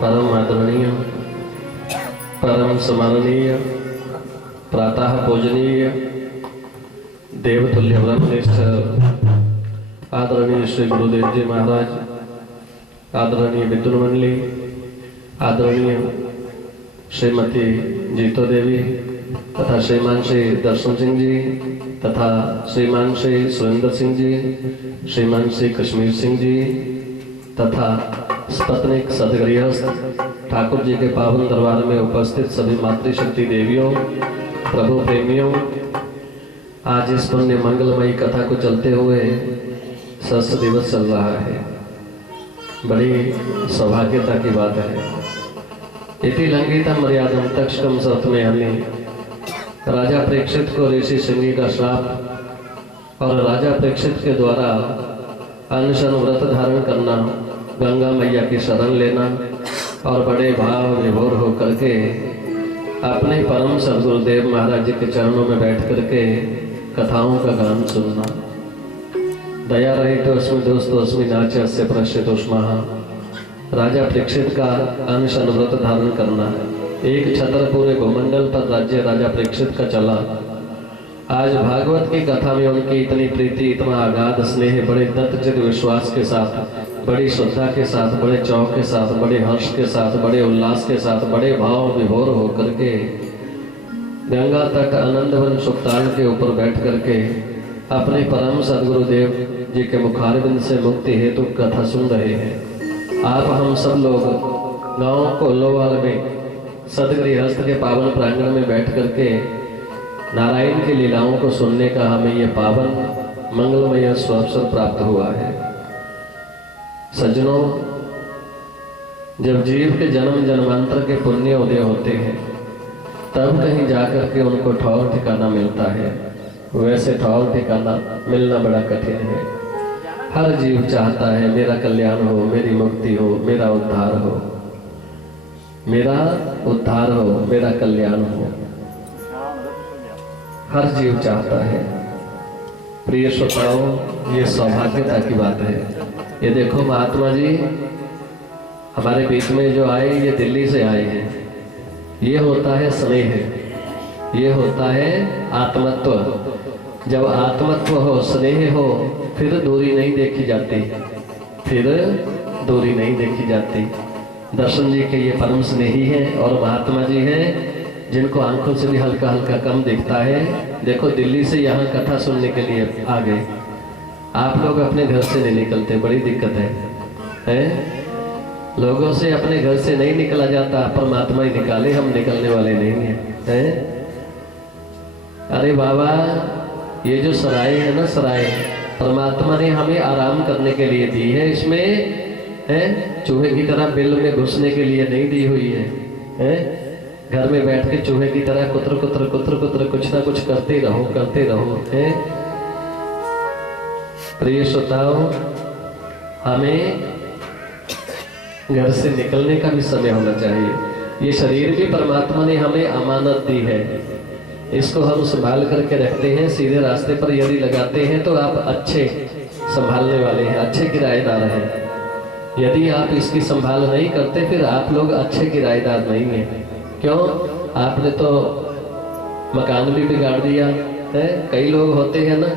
परम आदरणीय, परम सम्माननीय, प्रातः पूजनीय, देवतुल्य ब्रह्मनिष्ठ आदरणीय श्री गुरुदेव जी महाराज, आदरणीय विद्युत मंडली, आदरणीय श्रीमती जीतो देवी तथा श्रीमान श्री दर्शन सिंह जी तथा श्रीमान श्री सुरेंद्र सिंह जी, श्रीमान श्री कश्मीर सिंह जी तथा स्पत्निक सदगृहस्थ ठाकुर जी के पावन दरबार में उपस्थित सभी मातृशक्ति देवियों, प्रभु प्रेमियों, आज इस पुण्य मंगलमयी कथा को चलते हुए सहस्त्र दिवस चल रहा है। बड़ी सौभाग्यता की बात है। इति लंघिता मर्यादम तक्षकम सर्थ में हमें राजा प्रेक्षित को ऋषि सिंह का श्राप और राजा प्रेक्षित के द्वारा अनशन व्रत धारण करना, गंगा मैया की शरण लेना और बड़े भाव विभोर होकर के अपने परम सदगुरुदेव महाराज जी के चरणों में बैठ करके कथाओं का गान सुनना। दया रही तो अस्मि दोस्तों अस्मि नाच से प्रश्यतोष्मः, राजा प्रेक्षित का अनशन व्रत धारण करना। एक छत्र पूरे भूमंडल पर राज्य राजा प्रेक्षित का चला। आज भागवत की कथा में उनकी इतनी प्रीति, इतना आगाध स्नेह, बड़े दत्तचित विश्वास के साथ, बड़ी श्रद्धा के साथ, बड़े चौं के साथ, बड़े हर्ष के साथ, बड़े उल्लास के साथ, बड़े भाव विभोर होकर के गंगा तट आनंदवन सुखताल के ऊपर बैठ करके अपने परम सदगुरुदेव जी के मुखारविंद से मुक्ति हेतु कथा सुन रहे हैं। आप हम सब लोग गाँव कोल्लोवाल में सदगृहस्थ के पावन प्रांगण में बैठ करके नारायण की लीलाओं को सुनने का हमें ये पावन मंगलमय अवसर प्राप्त हुआ है। सज्जनों, जब जीव के जन्म जन्मांतर के पुण्य उदय होते हैं तब कहीं जाकर के उनको ठौर ठिकाना मिलता है। वैसे ठौर ठिकाना मिलना बड़ा कठिन है। हर जीव चाहता है मेरा कल्याण हो, मेरी मुक्ति हो, मेरा उद्धार हो, मेरा उद्धार हो, मेरा कल्याण हो। हर जीव चाहता है। प्रिय श्रोताओं, ये सौभाग्यता की बात है। ये देखो महात्मा जी हमारे बीच में जो आए, ये दिल्ली से आए हैं। ये होता है स्नेह, ये होता है आत्मत्व। जब आत्मत्व हो, स्नेह हो, फिर दूरी नहीं देखी जाती, फिर दूरी नहीं देखी जाती। दर्शन जी के ये परम स्नेही हैं और महात्मा जी हैं जिनको आंखों से भी हल्का हल्का कम दिखता है। देखो दिल्ली से यहाँ कथा सुनने के लिए आ गए। आप लोग अपने घर से नहीं निकलते, बड़ी दिक्कत है? लोगों से अपने घर से नहीं निकला जाता, परमात्मा ही निकाले, हम निकलने वाले नहीं हैं। अरे बाबा, ये जो सराय है ना, सराय परमात्मा ने हमें आराम करने के लिए दी है। इसमें है चूहे की तरह बिल में घुसने के लिए नहीं दी हुई है? घर में बैठ के चूहे की तरह कुतर कुतर कुतर कुतर कुछ ना कुछ करते रहो, करते रहो। प्रिय श्रोताओं, हमें घर से निकलने का भी समय होना चाहिए। ये शरीर भी परमात्मा ने हमें अमानत दी है। इसको हम संभाल करके रखते हैं, सीधे रास्ते पर यदि लगाते हैं तो आप अच्छे संभालने वाले हैं, अच्छे किराएदार हैं। यदि आप इसकी संभाल नहीं करते फिर आप लोग अच्छे किराएदार नहीं हैं। क्यों? आपने तो मकान भी बिगाड़ दिया है। कई लोग होते हैं ना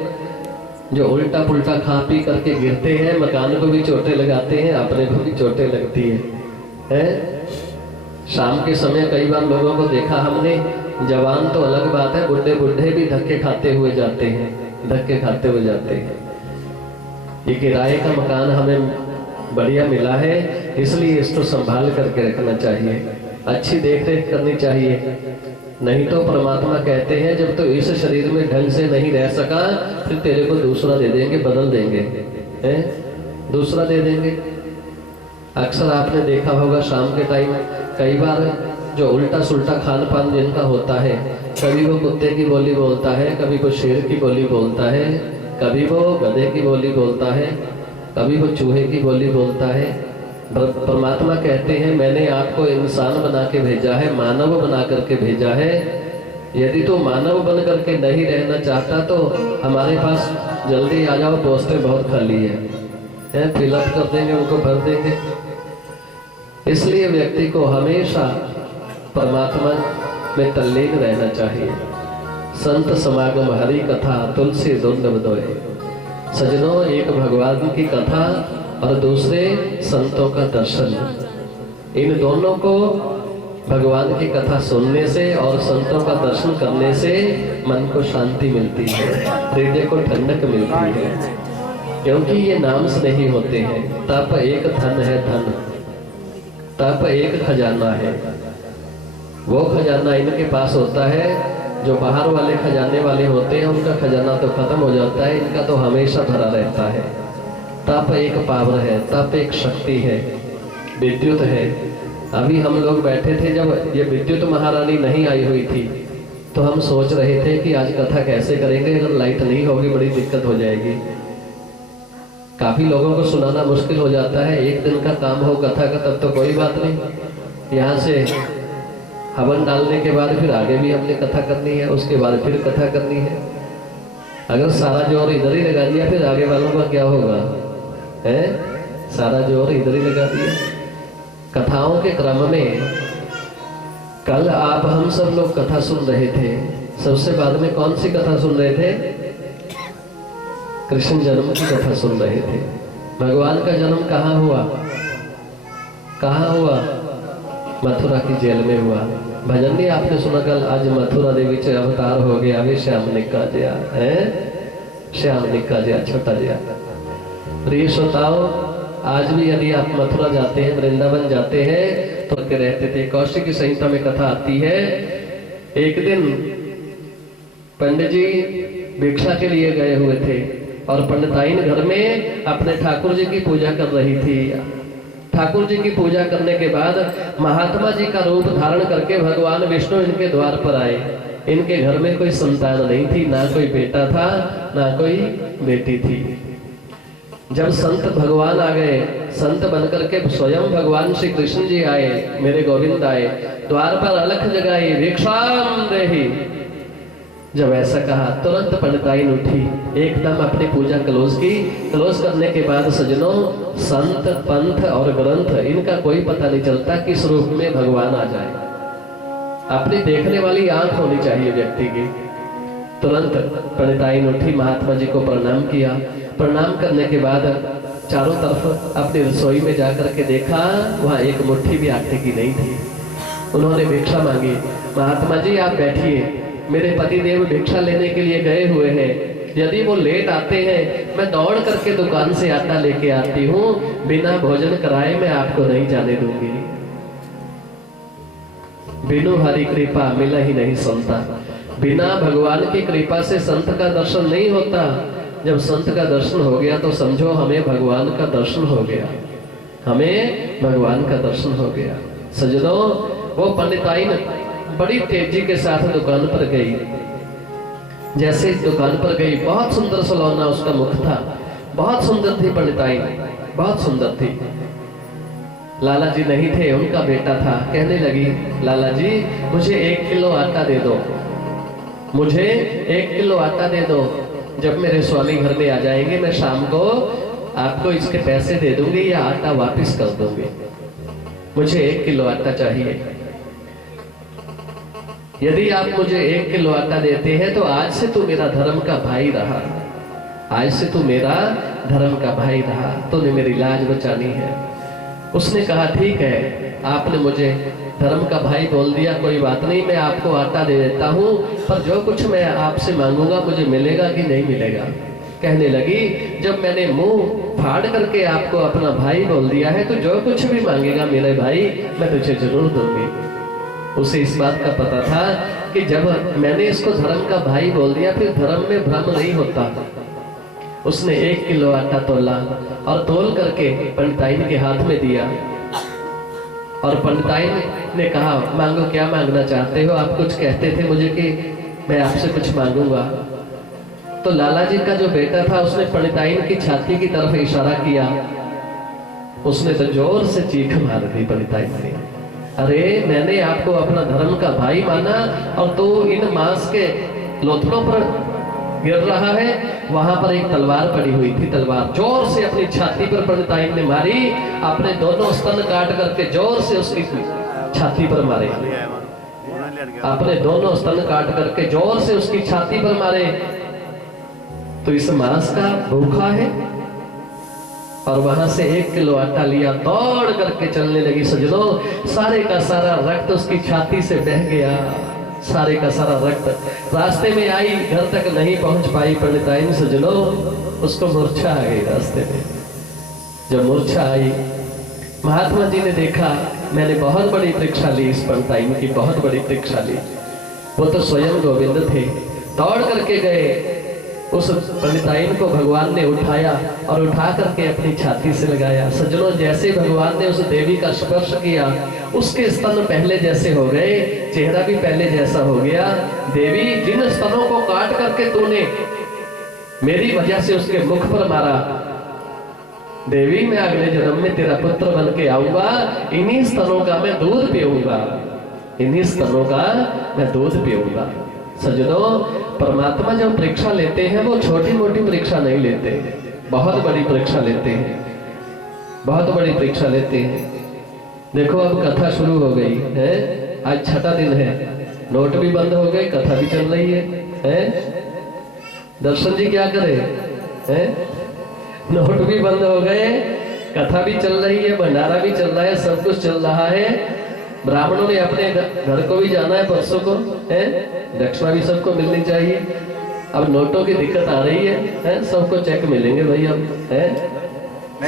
जो उल्टा पुल्टा खा पी करके गिरते हैं, मकान को भी चोटें लगाते हैं, अपने को भी चोटें लगती है? शाम के समय कई बार लोगों को देखा हमने, जवान तो अलग बात है, बुढ़े बुढ़े भी धक्के खाते हुए जाते हैं, धक्के खाते हुए जाते हैं। ये किराए का मकान हमें बढ़िया मिला है, इसलिए इसको संभाल करके रखना चाहिए, अच्छी देख रेख करनी चाहिए। नहीं तो परमात्मा कहते हैं जब तो इस शरीर में ढंग से नहीं रह सका फिर तेरे को दूसरा दे देंगे, बदल देंगे, दूसरा दे देंगे। अक्सर आपने देखा होगा शाम के टाइम कई बार जो उल्टा सुल्टा खान पान जिनका होता है, कभी वो कुत्ते की बोली बोलता है, कभी वो शेर की बोली बोलता है, कभी वो गधे की बोली बोलता है, कभी वो चूहे की बोली बोलता है। परमात्मा कहते हैं मैंने आपको इंसान बना के भेजा है, मानव बना करके भेजा है। यदि तो मानव बन करके नहीं रहना चाहता तो हमारे पास जल्दी आ जाओ, पोस्टें बहुत खाली है, फिलअप कर देंगे, उनको भर देंगे। इसलिए व्यक्ति को हमेशा परमात्मा में तल्लीन रहना चाहिए। संत समागम हरि कथा तुलसी दुर्लभ दोए। सजनों, एक भगवान की कथा और दूसरे संतों का दर्शन, इन दोनों को भगवान की कथा सुनने से और संतों का दर्शन करने से मन को शांति मिलती है, हृदय को ठंडक मिलती है। क्योंकि ये नाम से नहीं होते हैं। तप एक धन है, धन तप एक खजाना है। वो खजाना इनके पास होता है, जो बाहर वाले खजाने वाले होते हैं उनका खजाना तो खत्म हो जाता है, इनका तो हमेशा भरा रहता है। तप एक पावर है, तप एक शक्ति है, विद्युत है। अभी हम लोग बैठे थे, जब ये विद्युत महारानी नहीं आई हुई थी तो हम सोच रहे थे कि आज कथा कैसे करेंगे, अगर लाइट नहीं होगी बड़ी दिक्कत हो जाएगी। काफी लोगों को सुनाना मुश्किल हो जाता है, एक दिन का काम हो कथा का तब तो कोई बात नहीं। यहाँ से हवन डालने के बाद फिर आगे भी हमने कथा करनी है, उसके बाद फिर कथा करनी है। अगर सारा जोर इधर ही लगा दिया फिर आगे वालों का क्या होगा, है? सारा जोर इधर ही लगा दिया। कथाओं के क्रम में कल आप हम सब लोग कथा सुन रहे थे, सबसे बाद में कौन सी कथा सुन रहे थे? कृष्ण जन्म की कथा सुन रहे थे। भगवान का जन्म कहाँ हुआ? कहाँ हुआ? मथुरा की जेल में हुआ। भजन नहीं आपने सुना कल? आज मथुरा देवी च अवतार हो गया, वे श्याम निका जया है, श्याम निका जया छोटा जया। प्रिय श्रोताओ, आज भी यदि आप मथुरा जाते हैं, वृंदावन जाते हैं तो के रहते थे। कौशिक की संहिता में कथा आती है, एक दिन पंडित जी भिक्षा के लिए गए हुए थे और पंडिताइन घर में अपने ठाकुर जी की पूजा कर रही थी। ठाकुर जी की पूजा करने के बाद महात्मा जी का रूप धारण करके भगवान विष्णु इनके द्वार पर आए। इनके घर में कोई संतान नहीं थी, ना कोई बेटा था ना कोई बेटी थी। जब संत भगवान आ गए, संत बनकर के स्वयं भगवान श्री कृष्ण जी आए, मेरे गोविंद आए, द्वार पर अलख जगाई, भिक्षाम देहि। जब ऐसा कहा तुरंत पंडिताइन उठी, एकदम अपनी पूजा क्लोज की। क्लोज करने के बाद सजनों, संत पंथ और ग्रंथ इनका कोई पता नहीं चलता किस रूप में भगवान आ जाए। अपनी देखने वाली आंख होनी चाहिए व्यक्ति की। तुरंत पंडिताइन उठी, महात्मा जी को प्रणाम किया। प्रणाम करने के बाद चारों तरफ अपनी रसोई में जाकर के देखा, वहां एक मुट्ठी भी आटे की नहीं थी। उन्होंने भिक्षा मांगी, महात्मा जी आप बैठिए, मेरे पति देव भिक्षा लेने के लिए गए हुए हैं, यदि वो लेट आते हैं मैं दौड़ करके दुकान से आटा लेके आती हूँ, बिना भोजन कराए मैं आपको नहीं जाने दूंगी। बिनु हरि कृपा मिला ही नहीं संता। बिना भगवान की कृपा से संत का दर्शन नहीं होता। जब संत का दर्शन हो गया तो समझो हमें भगवान का दर्शन हो गया, हमें भगवान का दर्शन हो गया। सजनों, वो पंडिताइन बड़ी तेजी के साथ दुकान पर गई। जैसे दुकान पर गई, बहुत सुंदर सलोना उसका मुख था, बहुत सुंदर थी पंडिताइन, बहुत सुंदर थी। लाला जी नहीं थे, उनका बेटा था। कहने लगी, लाला जी मुझे 1 किलो आटा दे दो। मुझे 1 किलो आटा दे दो, जब मेरे स्वामी घर में आ जाएंगे मैं शाम को आपको इसके पैसे दे दूंगी या आटा वापस कर दूंगी। मुझे 1 किलो आटा चाहिए। यदि आप मुझे 1 किलो आटा देते हैं तो आज से तू मेरा धर्म का भाई रहा, आज से तू मेरा धर्म का भाई रहा, तूने मेरी लाज बचानी है। उसने कहा ठीक है, आपने मुझे धर्म का भाई बोल दिया, कोई बात नहीं, मैं आपको आटा दे देता हूँ, पर जो कुछ मैं आपसे मांगूंगा मुझे मिलेगा कि नहीं मिलेगा। कहने लगी, जब मैंने मुंह फाड़ करके आपको अपना भाई बोल दिया है तो जो कुछ भी मांगेगा मेरे भाई मैं तुझे जरूर दूंगी। उसे इस बात का पता था कि जब मैंने इसको धर्म का भाई बोल दिया फिर धर्म में भ्रम नहीं होता। उसने 1 किलो आटा तोला और तोल करके पंडिताइन के हाथ में दिया और पंडिताइन ने कहा, मांगो, क्या मांगना चाहते हो? आप कुछ कहते थे मुझे कि मैं आपसे कुछ मांगूंगा। तो लाला जी का जो बेटा था उसने पंडिताइन की छाती की तरफ इशारा किया, उसने तो जोर से चीख मार दी पंडिताइन ने। अरे मैंने आपको अपना धर्म का भाई माना और तो इन मांस के लोथड़ों पर गिर रहा है। वहां पर एक तलवार पड़ी हुई थी, तलवार जोर से अपनी छाती पर पंडिताइन ने मारी, अपने दोनों स्तन काट करके जोर से उसकी छाती पर मारे, अपने दोनों स्तन काट करके जोर से उसकी छाती पर मारे। तो इस मांस का भूखा है और वहां से 1 किलो आटा लिया, दौड़ करके चलने लगी। सजनों, सारे का सारा रक्त उसकी छाती से बह गया, सारे का सारा रक्त रास्ते में आई, घर तक नहीं पहुंच पाई पंडिताइन। सजनों, उसको मूर्छा आ गई रास्ते में। जब मूर्छा आई, महात्मा जी ने देखा मैंने बहुत बड़ी परीक्षा ली, इस पंडिताइन की बहुत बड़ी परीक्षा ली। वो तो स्वयं गोविंद थे। दौड़ करके गए, उस पंडिताइन को भगवान ने उठाया और उठा करके अपनी छाती से लगाया। सज्जनों, जैसे भगवान ने उस देवी का स्पर्श किया, उसके स्तन पहले जैसे हो गए, चेहरा भी पहले जैसा हो गया। देवी, जिन स्तनों को काट करके तूने मेरी वजह से उसके मुख पर मारा, देवी मैं अगले जन्म में तेरा पुत्र बन के आऊंगा, इन्हीं स्तनों का मैं दूध पीऊंगा, इन्हीं स्तनों का मैं दूध पीऊंगा। सज्जनों, परमात्मा जब परीक्षा लेते हैं वो छोटी मोटी परीक्षा नहीं लेते, बहुत बड़ी परीक्षा लेते हैं, बहुत बड़ी परीक्षा लेते हैं। देखो अब कथा शुरू हो गई है, आज 6ठा दिन है, नोट भी बंद हो गए, कथा भी चल रही है? दर्शन जी क्या करे हैं? नोट भी बंद हो गए, कथा भी चल रही है, भंडारा भी चल रहा है, सब कुछ चल रहा है। ब्राह्मणों ने अपने घर को भी जाना है परसों को, है? दक्षिणा भी सबको मिलनी चाहिए। अब नोटों की दिक्कत आ रही है? सबको चेक मिलेंगे भाई, अब है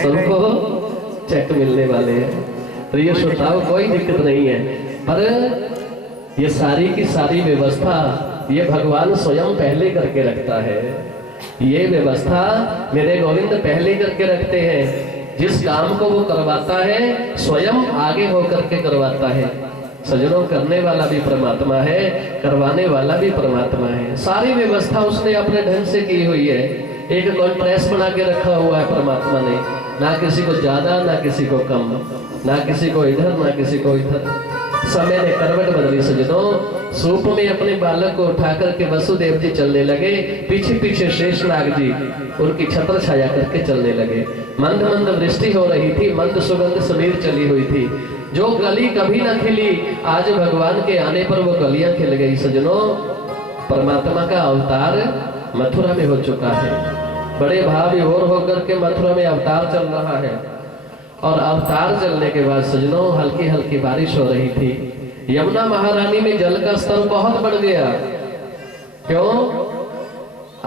सबको चेक मिलने वाले हैं। तो ये श्रोताओं, कोई दिक्कत नहीं है, पर ये सारी की सारी व्यवस्था ये भगवान स्वयं पहले करके रखता है। ये व्यवस्था मेरे गोविंद पहले करके रखते हैं। जिस काम को वो करवाता है स्वयं आगे होकर के करवाता है। सजनों, करने वाला भी परमात्मा है, करवाने वाला भी परमात्मा है। सारी व्यवस्था उसने अपने ढंग से की हुई है। एक कॉन्ट्रेस्ट बना के रखा हुआ है परमात्मा ने, ना किसी को ज्यादा ना किसी को कम, ना किसी को इधर ना किसी को इधर। समय ने करवट बदली। सजनों, सूप में अपने बालक को उठा करके वसुदेव जी चलने लगे, पीछे पीछे शेषनाग जी उनकी छत्र छाया करके चलने लगे। मंद मंद वृष्टि हो रही थी, मंद सुगंध समीर चली हुई थी। जो कली कभी न खिली, आज भगवान के आने पर वो कलियां खिल गई। सजनों, परमात्मा का अवतार मथुरा में हो चुका है। बड़े भाव विभोर होकर के मथुरा में अवतार चल रहा है। और अवतार चलने के बाद सजनों, हल्की हल्की बारिश हो रही थी। यमुना महारानी में जल का स्तर बहुत बढ़ गया। क्यों?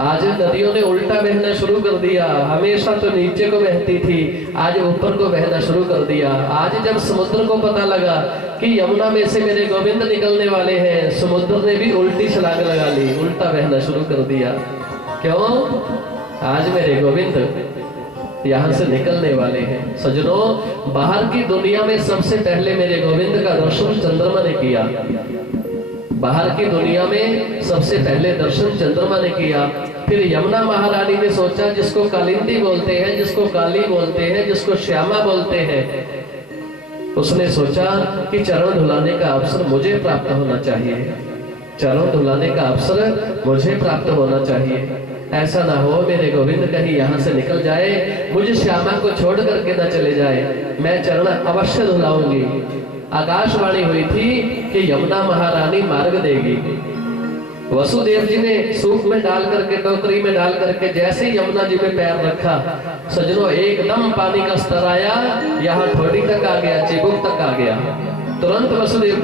आज नदियों ने उल्टा बहना शुरू कर दिया। हमेशा तो नीचे को बहती थी, आज ऊपर को बहना शुरू कर दिया। आज जब समुद्र को पता लगा कि यमुना में से मेरे गोविंद निकलने वाले हैं, समुद्र ने भी उल्टी छलांग लगा ली, उल्टा बहना शुरू कर दिया। क्यों? आज मेरे गोविंद यहाँ से निकलने वाले हैं। सजनों, बाहर की दुनिया में सबसे पहले मेरे गोविंद का दर्शन चंद्रमा ने किया। बाहर की दुनिया में सबसे पहले दर्शन चंद्रमा ने किया। फिर यमुना महारानी ने सोचा, जिसको कालिंदी बोलते हैं, जिसको काली बोलते हैं, जिसको श्यामा बोलते हैं, उसने सोचा कि चरण धुलाने का अवसर मुझे प्राप्त होना चाहिए। चलो धुलाने का अवसर मुझे प्राप्त होना चाहिए। ऐसा ना हो मेरे गोविंद कहीं यहाँ से निकल जाए, मुझे श्यामा को छोड़ करके न चले जाए। मैं चरण अवश्य धुलाऊंगी। आकाशवाणी हुई थी कि यमुना महारानी मार्ग देगी। वसुदेव जी ने सूप में डाल करके, टोकरी में डाल करके जैसे ही यमुना जी में पैर रखा, सजनों एकदम पानी का स्तर आया, यहाँ थोड़ी तक आ गया, चिबुक तक आ गया। तुरंत वसुदेव जी